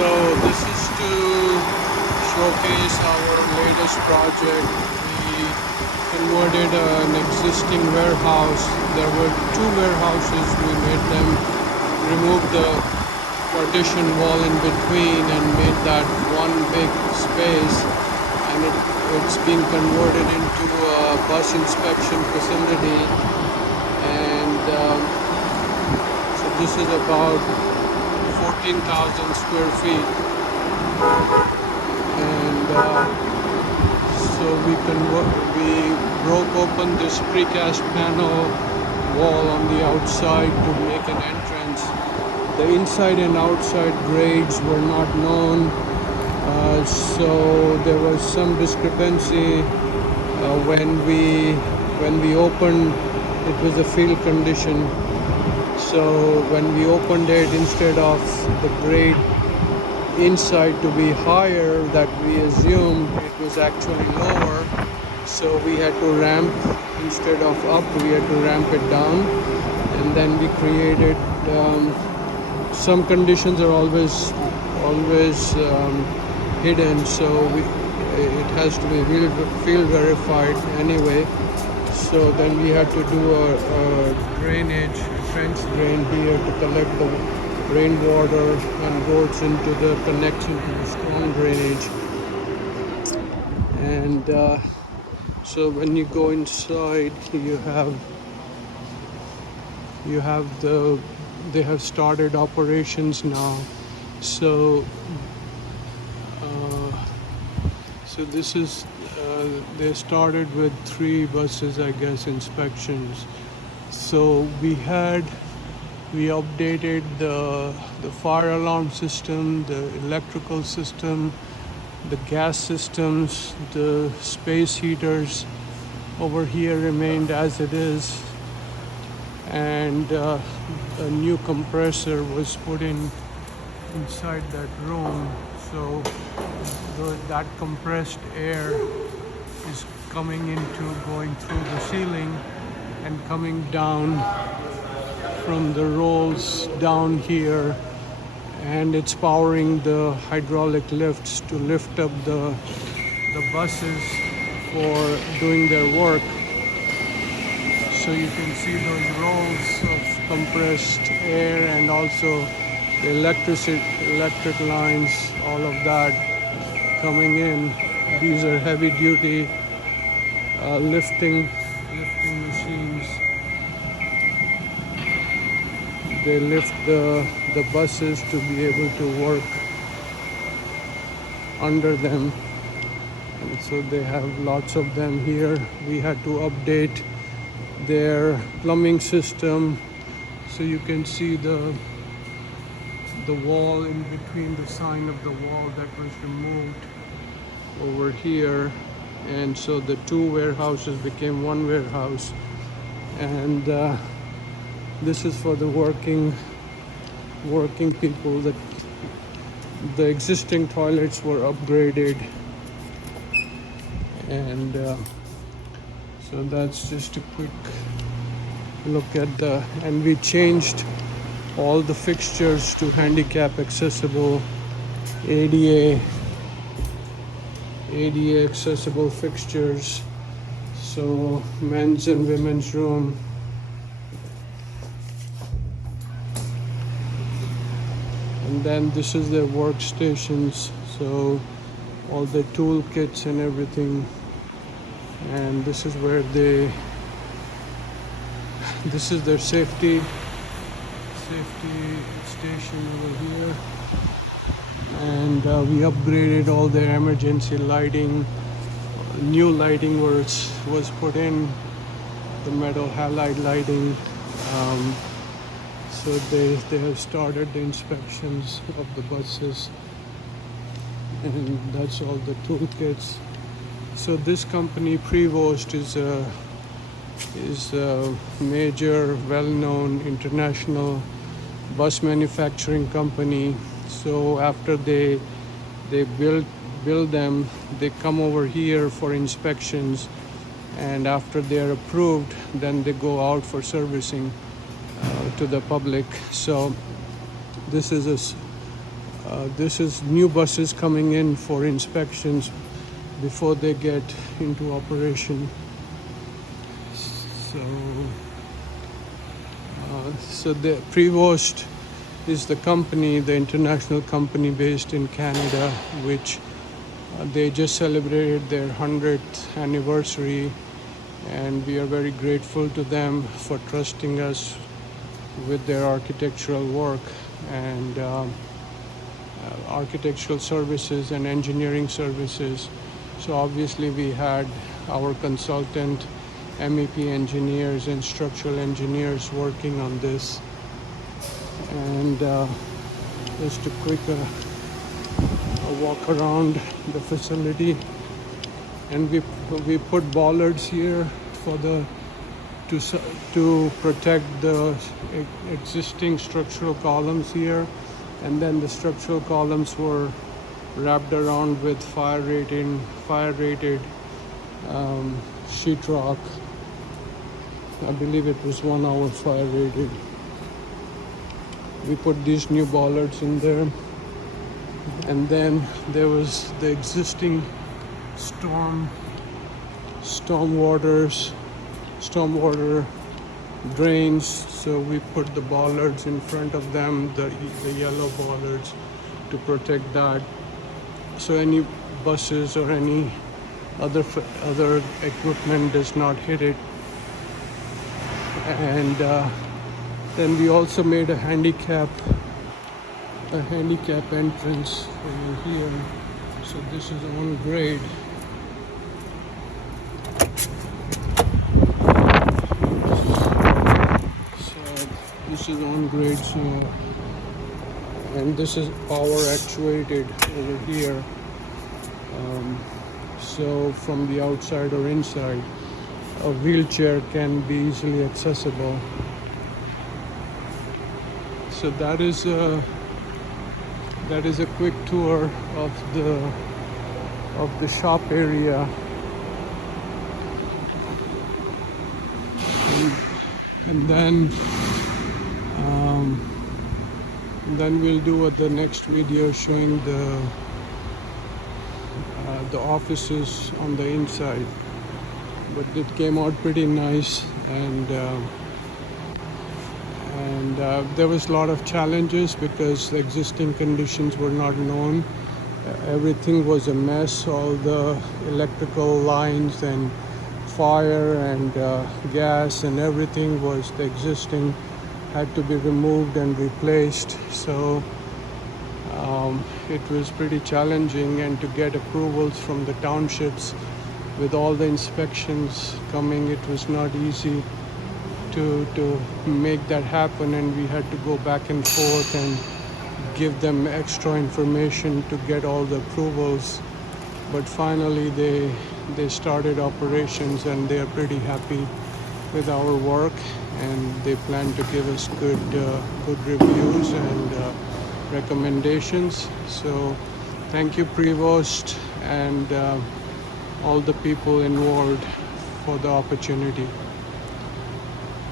So this is to showcase our latest project. We converted an existing warehouse. There were two warehouses. We made them remove the partition wall in between and made that one big space, and it's being converted into a bus inspection facility. And so this is about 14,000 square feet, and so we broke open this precast panel wall on the outside to make an entrance. The inside and outside grades were not known, so there was some discrepancy when we opened. It was a field condition. So when we opened it, instead of the grade inside to be higher that we assumed, it was actually lower. So we had to ramp, instead of up, we had to ramp it down. And then we created, some conditions are always hidden, so it has to be field verified anyway. So then we had to do a drainage, trench drain here to collect the rainwater and goes into the connection to the storm drainage. And so when you go inside, they have started operations now. So this is they started with 3 buses, I guess, inspections. So we updated the fire alarm system, the electrical system, the gas systems, the space heaters over here remained as it is, and a new compressor was put in inside that room. So that compressed air is going through the ceiling and coming down from the rolls down here, and it's powering the hydraulic lifts to lift up the buses for doing their work. So you can see those rolls of compressed air, and also the electric lines, all of that coming in. These are heavy duty lifting machines. They lift the buses to be able to work under them, and so they have lots of them here. We had to update their plumbing system, so you can see the wall in between, the sign of the wall that was removed over here. And so the 2 warehouses became 1 warehouse, and this is for the working people. That the existing toilets were upgraded, and so that's just a quick look at and we changed all the fixtures to handicap accessible, ADA accessible fixtures. So men's and women's room, and then this is their workstations, so all the tool kits and everything. And this is where this is their safety station over here. And we upgraded all their emergency lighting. New lighting was put in, the metal halide lighting. So they have started the inspections of the buses, and that's all the toolkits. So this company, Prevost, is a major, well-known international bus manufacturing company. So after they build them, they come over here for inspections, and after they are approved, then they go out for servicing to the public. So this is This is new buses coming in for inspections before they get into operation. So the Prevost is the company, the international company based in Canada, which they just celebrated their 100th anniversary, and we are very grateful to them for trusting us with their architectural work and architectural services and engineering services. So obviously we had our consultant, MEP engineers and structural engineers working on this. And just a quick walk around the facility, and we put bollards here for the to protect the existing structural columns here, and then the structural columns were wrapped around with fire rated sheetrock. I believe it was 1 hour fire rated. We put these new bollards in there, and then there was the existing stormwater drains, so we put the bollards in front of them, the yellow bollards, to protect that, so any buses or any other equipment does not hit it. And then we also made a handicap entrance over here. So this is on grade. So this is on grade. So, and this is power actuated over here. So from the outside or inside, a wheelchair can be easily accessible. So that is a quick tour of the shop area. And then we'll do the next video showing the offices on the inside. But it came out pretty nice, and there was a lot of challenges because the existing conditions were not known. Everything was a mess, all the electrical lines and fire and gas and everything was the existing, had to be removed and replaced. So it was pretty challenging, and to get approvals from the townships with all the inspections coming, it was not easy to make that happen, and we had to go back and forth and give them extra information to get all the approvals. But finally they started operations, and they are pretty happy with our work, and they plan to give us good reviews and recommendations. So thank you, Prevost, and all the people involved for the opportunity.